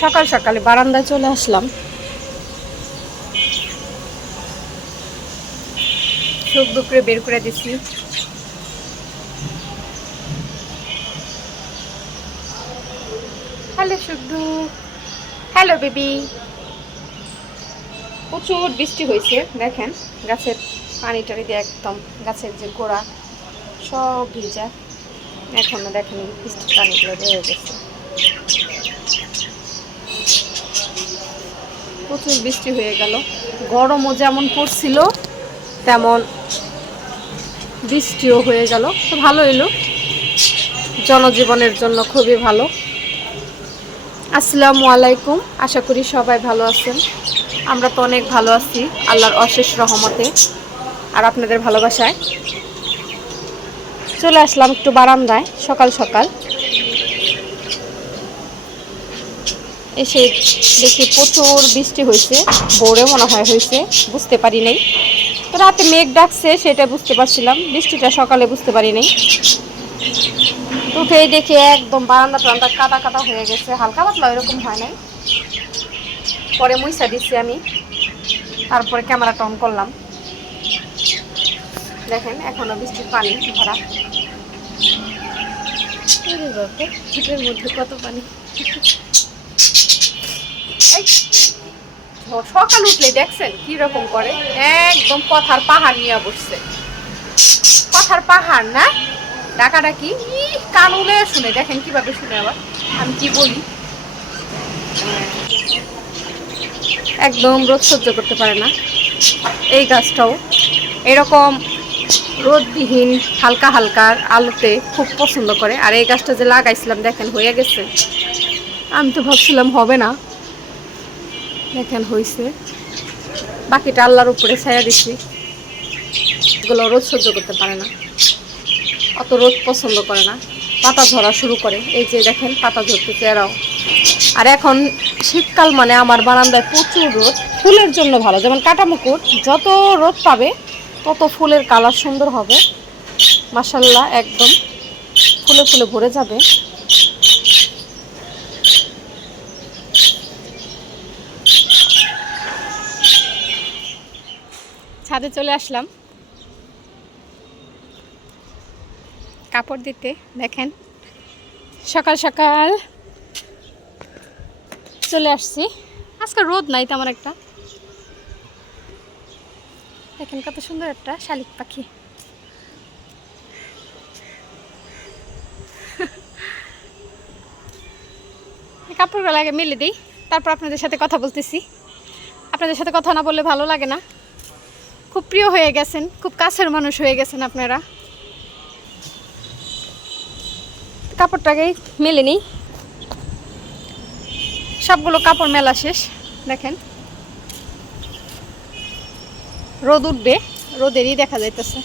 সকাল সকালে বারান্দায় চলে আসলাম। সুখ দুপুরে বের করে দিছি। হ্যালো শুদ্ধু হ্যালো বেবি। প্রচুর বৃষ্টি হয়েছে, দেখেন, গাছের পানি টানি দিয়ে একদম গাছের যে গোড়া সব ভিজা। এখনও দেখেন বৃষ্টির পানিগুলো রয়ে গেছে। প্রচুর বৃষ্টি হয়ে গেল। গরমও যেমন পড়ছিল, তেমন বৃষ্টিও হয়ে গেল। তো ভালো এলো জনজীবনের জন্য খুবই ভালো। আসসালামু আলাইকুম। আশা করি সবাই ভালো আছেন। আমরা তো অনেক ভালো আছি, আল্লাহর অশেষ রহমতে আর আপনাদের ভালোবাসায়। চলে আসলাম একটু বারান্দায়, সকাল সকাল। এসে দেখি প্রচুর বৃষ্টি হয়েছে ভোরে মনে হয় হয়েছে, বুঝতে পারি নাই। তো রাতে মেঘ ডাকছে, সেটা বুঝতে পারছিলাম, বৃষ্টিটা সকালে বুঝতে পারি নাই। উঠেই দেখি একদম বারান্দা টারান্দা কাদা কাদা হয়ে গেছে, হালকা পাতলা এরকম হয় নাই। পরে মুইসা দিচ্ছি আমি, তারপরে ক্যামেরাটা অন করলাম। দেখেন, এখনও বৃষ্টির পানি ভরা। মধ্যে কত পানি? সকাল উঠলে দেখছেন কি রকম করে? একদম কথার পাহাড় নিয়ে বসছে। কথার পাহাড় না? ডাকাডাকি? কানুলে শুনে, দেখেন কীভাবে শুনে আবার। আমি কি বলি? একদম রোদ সহ্য করতে পারে না। এই গাছটাও এরকম রোদবিহীন, হালকা হালকার আলোতে খুব পছন্দ করে। আর এই গাছটা যে লাগাইছিলাম, দেখেন, হয়ে গেছে। আমি তো ভাবছিলাম হবে না। দেখেন হয়েছে বাকিটা আল্লাহর উপরে ছায়া দিচ্ছি এগুলো রোদ সহ্য করতে পারে না। অত রোদ পছন্দ করে না। পাতা ঝরা শুরু করে। এই যে দেখেন, পাতা ঝরতেছে, এরাও। আর এখন শীতকাল মানে আমার বারান্দায় প্রচুর রোদ। ফুলের জন্য ভালো। যেমন কাটামুকুট, যত রোদ পাবে, তত ফুলের কালার সুন্দর হবে। মাসাল্লাহ একদম ফুলে ফুলে ভরে যাবে। ছাদে চলে আসলাম। কাপড় দিতে, দেখেন। সকাল সকাল চলে আসছি। আজকে রোদ নাই তেমন একটা। দেখেন কত সুন্দর একটা শালিক পাখি। কাপড়গুলো আগে মেলে দিই, তারপর আপনাদের সাথে কথা বলতেছি। আপনাদের সাথে কথা না বললে ভালো লাগে না। খুব প্রিয় হয়ে গেছেন, খুব কাছের মানুষ হয়ে গেছেন আপনারা। কাপড়টাকে মেলে নিই? সবগুলো কাপড় মেলা শেষ, দেখেন। রোদ উঠবে, রোদেরই দেখা যাইতেছে।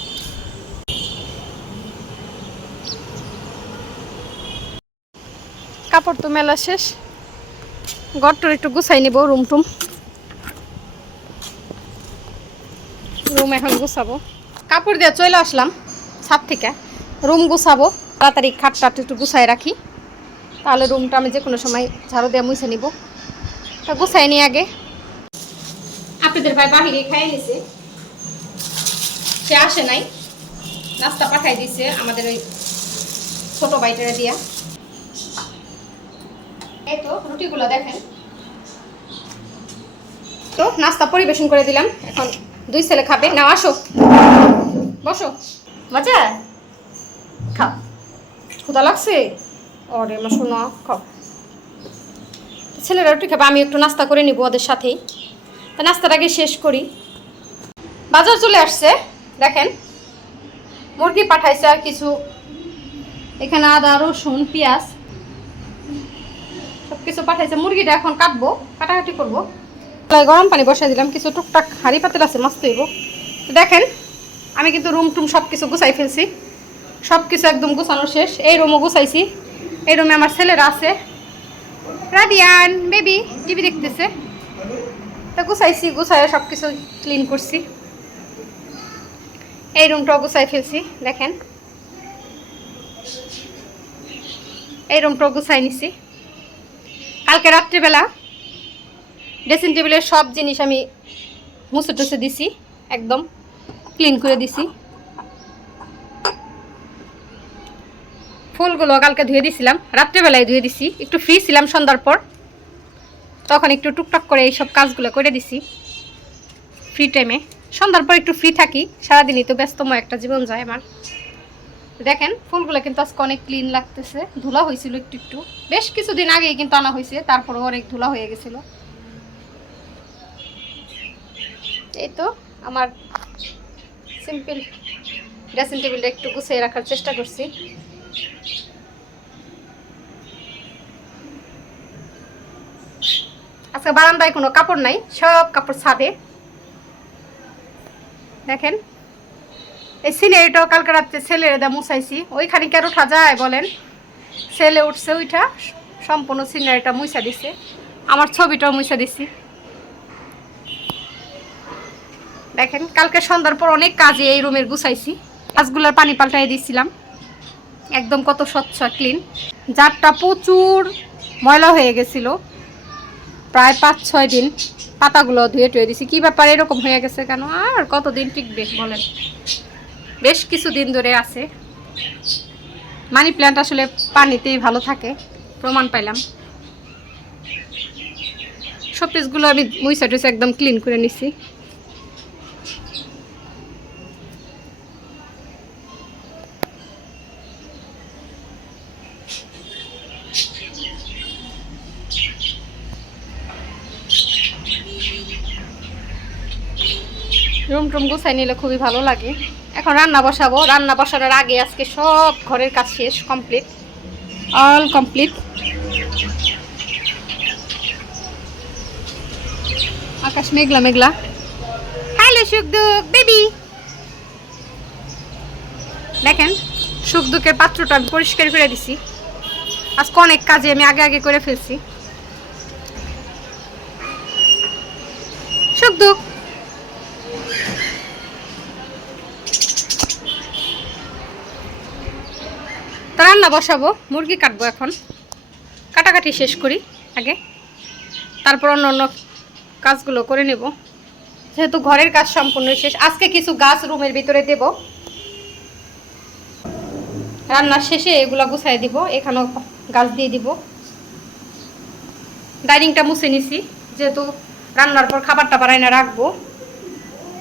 কাপড় তো মেলা শেষ। ঘরটার একটু গুছাই নিব রুম টুম রুম এখন গুছাবো। কাপড় দিয়ে চলে আসলাম ছাদ থেকে। রুম গুছাবো। তাড়াতাড়ি খাটটা একটু গুছাই রাখি। তাহলে রুমটা আমি যে কোনো সময় ঝাড়ু দিয়ে মুছে নিব। তা গুছাই নি আগে। আপনাদের ভাই বাহিরে খাইয়ে নিছে। সে আসে নাই। নাস্তা পাঠাই দিছে আমাদের ওই ছোট বাইটারে দিয়া। এই তো রুটিগুলো দেখেন। তো নাস্তা পরিবেশন করে দিলাম। এখন দুই ছেলে খাবে। নাও আসো। বসো। মজা? খাও। ক্ষুদা লাগছে? ওরে মা শোনো খাও। ছেলেরা রুটি খাবে আমি একটু নাস্তা করে নিব ওদের সাথেই। তা নাস্তাটাকে শেষ করি। বাজার চলে আসছে দেখেন। মুরগি পাঠাইছে আর কিছু। এখানে আদা রসুন পেঁয়াজ। সব কিছু পাঠাইছে। মুরগিটা এখন কাটবো কাটাকাটি করব। গরম পানি বসাই দিলাম, কিছু টুকটাক হাঁড়ি পাতিল আছে মাছ তৈব তো দেখেন, আমি কিন্তু রুম টুম সব কিছু গুছাই ফেলছি। সব কিছু একদম গুছানো শেষ। এই রুমও গুছাইছি। এই রুমে আমার ছেলেরা আছে। রাদিয়ান বেবি টিভি দেখতেছে। তা গুছাইছি গুছাই সব কিছু ক্লিন করছি। এই রুমটাও গুছাই ফেলছি, দেখেন। এই রুমটাও গুছাই নিছি। কালকে রাত্রিবেলা ড্রেসিং টেবিলের সব জিনিস আমি মুছে টুছে দিছি, একদম ক্লিন করে দিছি। ফুলগুলো কালকে ধুয়ে দিছিলাম, রাত্রেবেলায় ধুয়ে দিছি। একটু ফ্রি ছিলাম সন্ধ্যার পর। তখন একটু টুকটাক করে এই সব কাজগুলো করে দিছি ফ্রি টাইমে সন্ধ্যার পর একটু ফ্রি থাকি, সারাদিনই তো ব্যস্তময় একটা জীবন যায় আমার। দেখেন, ফুলগুলো কিন্তু আজকে অনেক ক্লিন লাগতেছে। ধুলা হয়েছিল একটু একটু। বেশ কিছুদিন আগেই কিন্তু আনা হয়েছে তারপরে অনেক ধুলা হয়ে গেছিল। এই তো, আমার সিম্পল ড্রেসিং টেবিলটা একটু গুছিয়ে রাখার চেষ্টা করছি। আজকে বারান্দায় কোনো কাপড় নাই, সব কাপড় ছাদে। দেখেন, এই সিনারিটাও কালকে রাত্রে ছেলের দা মুছাইছি, ওইখানে কেন উঠা যায় বলেন? ছেলে উঠছে ওইটা সম্পূর্ণ সিনারিটা মুছা দিছে। আমার ছবিটাও মুছা দিছি। দেখেন, কালকে সন্ধ্যার পর অনেক কাজে এই রুমের গুছাইছি। কাজগুলোর পানি পাল্টাই দিয়েছিলাম একদম কত স্বচ্ছ ক্লিন জারটা প্রচুর ময়লা হয়ে গেছিল। প্রায় পাঁচ, ছয় দিন পাতাগুলো ধুয়ে টুয়ে দিছি। কী ব্যাপার, এরকম হয়ে গেছে কেন? আর কতদিন টিকবে, বলেন? বেশ কিছু দিন ধরে আছে। মানি প্ল্যান্ট আসলে পানিতেই ভালো থাকে, প্রমাণ পাইলাম। শোপিসগুলো আমি মুইসা টুইসা একদম ক্লিন করে নিছি রুম টুম গুছাই নিলে খুবই ভালো লাগে। এখন রান্না বসাবো। রান্না বসানোর আগে আজকে সব ঘরের কাজ শেষ কমপ্লিট অল কমপ্লিট আকাশ মেঘলা মেঘলা। হ্যালো সুখদুখ বেবি দেখেন সুখদুখের পাত্রটা আমি পরিষ্কার করে দিছি। আজকে অনেক কাজে আমি আগে আগে করে ফেলছি। সুখদুখ রান্না বসাবো? মুরগি কাটবো এখন। কাটাকাটি শেষ করি আগে। তারপর অন্য অন্য কাজগুলো করে নেব। যেহেতু ঘরের কাজ সম্পূর্ণ শেষ, আজকে কিছু গাছ রুমের ভিতরে দেব। রান্নার শেষে এগুলো গুছাই দিব, এখানেও গাছ দিয়ে দিব। ডাইনিংটা মুছে নিছি, যেহেতু রান্নার পর খাবার টাবার এনে রাখব।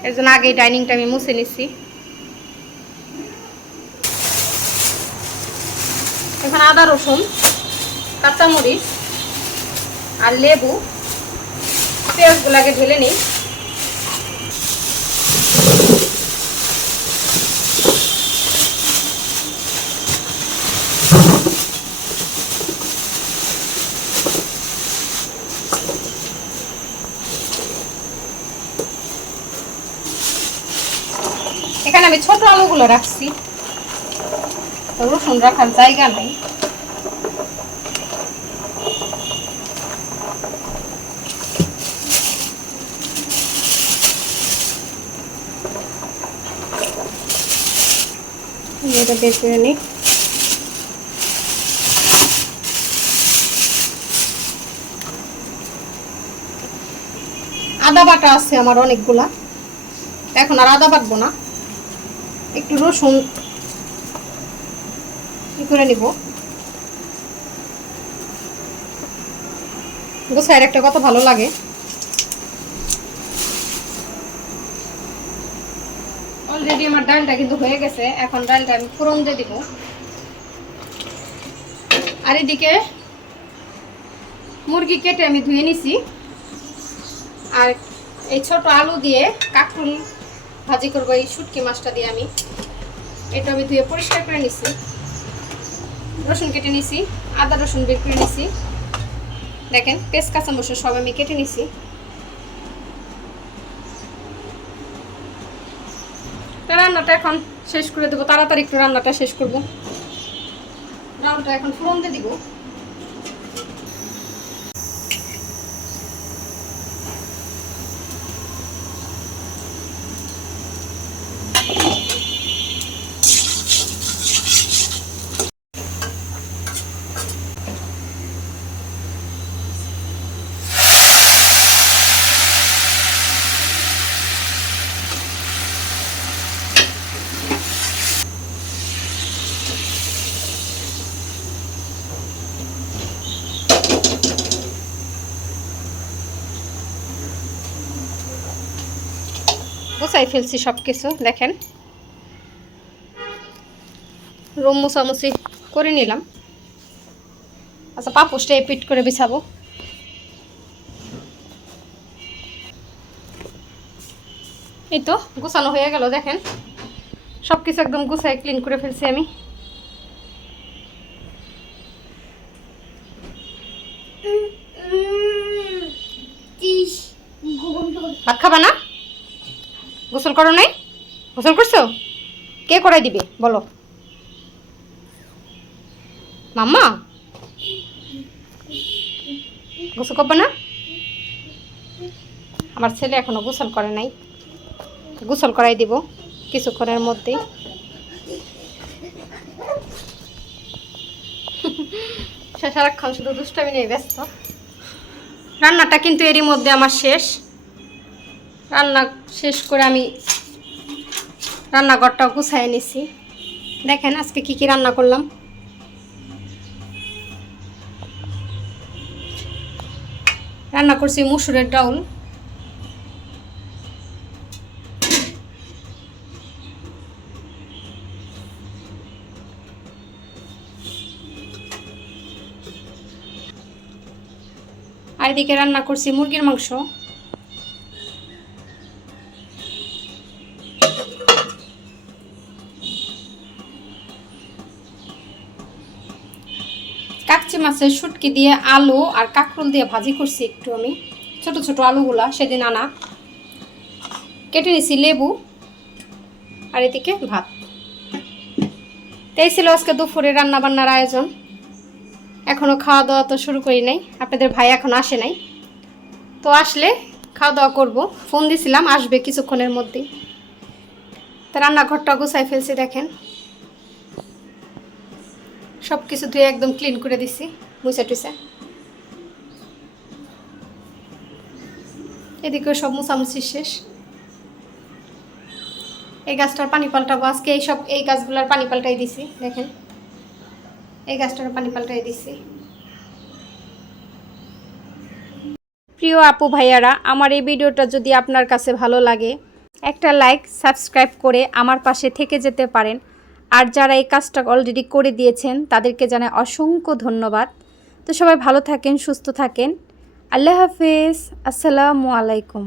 এর জন্য আগেই ডাইনিংটা আমি মুছে নিছি। এখানে আদা রসুন কাঁচামরিচ আর লেবু। পেঁয়াজগুলাকে ঢেলে নিই। এখানে আমি ছোট আলুগুলো রাখছি। রসুন রাখার জায়গা নেই। এটা বের নিই। আদা বাটা আছে আমার অনেকগুলা। এখন আর আদা বাটবো না। একটু রসুন কি করে নিব? গোসাইয়ের একটা কত ভালো লাগে। অলরেডি আমার ডালটা কিন্তু হয়ে গেছে, এখন ডালটা আমি ফোড়ন দিয়ে দিব। আর এদিকে মুরগি কেটে আমি ধুয়ে নিছি। আর এই ছোট আলু দিয়ে কাকুল ভাজি করব, এই শুটকি মাছটা দিয়ে আমি। এটা আমি ধুয়ে পরিষ্কার করে নিছি। রসুন কেটে নিছি, আদা রসুন বের করে নিছি। দেখেন পেঁচ কাঁচা মশলা সব আমি কেটে নিছি। রান্নাটা এখন শেষ করে দেবো, তাড়াতাড়ি একটু রান্নাটা শেষ করব। রান্নাটা এখন ফোড়ন দিয়ে দিব। গুছাই ফেলছি সব কিছু দেখেন। রুম মোছামুছি করে নিলাম। আচ্ছা পাপুসটা পিট করে বিছাবো। এই তো, গোছানো হয়ে গেল, দেখেন। সব কিছু একদম গুছাই ক্লিন করে ফেলছি আমি ভাত খাবা না গোসল করো নাই? গোসল করছ? কে করাই দিবে? বলো। মাম্মা? গোসল করবে না? আমার ছেলে এখনও গোসল করে নাই। গোসল করাই দিব কিছুক্ষণের মধ্যেই। সে সারাক্ষণ শুধু দুষ্টামি নিয়ে ব্যস্ত। রান্নাটা কিন্তু এরই মধ্যে আমার শেষ। রান্না শেষ করে আমি রান্নাঘরটাও গুছাই নিছি। দেখেন আজকে কি কি রান্না করলাম। রান্না করছি মুসুরের ডাউল আর এদিকে রান্না করছি মুরগির মাংস। কাকচি মাছের শুটকি দিয়ে আলু আর কাঁকরোল দিয়ে ভাজি করছি একটু আমি। ছোট ছোট আলুগুলা সেদিন আনা। কেটে নিছি লেবু আর এদিকে ভাত। তাই ছিল আজকে দুপুরে রান্নাবান্নার আয়োজন। এখনও খাওয়া দাওয়া তো শুরু করি নাই। আপনাদের ভাই এখন আসে নাই। তো আসলে খাওয়া দাওয়া করব। ফোন দিছিলাম, আসবে কিছুক্ষণের মধ্যেই। তা রান্নাঘরটা গুছাই ফেলছি, দেখেন। সব কিছু ধুয়ে একদম ক্লিন করে দিছি, মুছে টুছে। এদিকেও সব মুছামুছি শেষ। এই গাছটার পানি পাল্টাবো, আজকে এই সব এই গাছগুলোর পানি পাল্টাই দিছি, দেখেন। এই গাছটার পানি পাল্টাই দিছি। প্রিয় আপু ভাইয়ারা, আমার এই ভিডিওটা যদি আপনার কাছে ভালো লাগে, একটা লাইক, সাবস্ক্রাইব করে আমার পাশে থেকে যেতে পারেন। আর যারা এই কাজটা অলরেডি করে দিয়েছেন, তাদেরকে জানাই অসংখ্য ধন্যবাদ। তো সবাই ভালো থাকেন, সুস্থ থাকেন। আল্লাহ হাফেজ। আসসালামু আলাইকুম।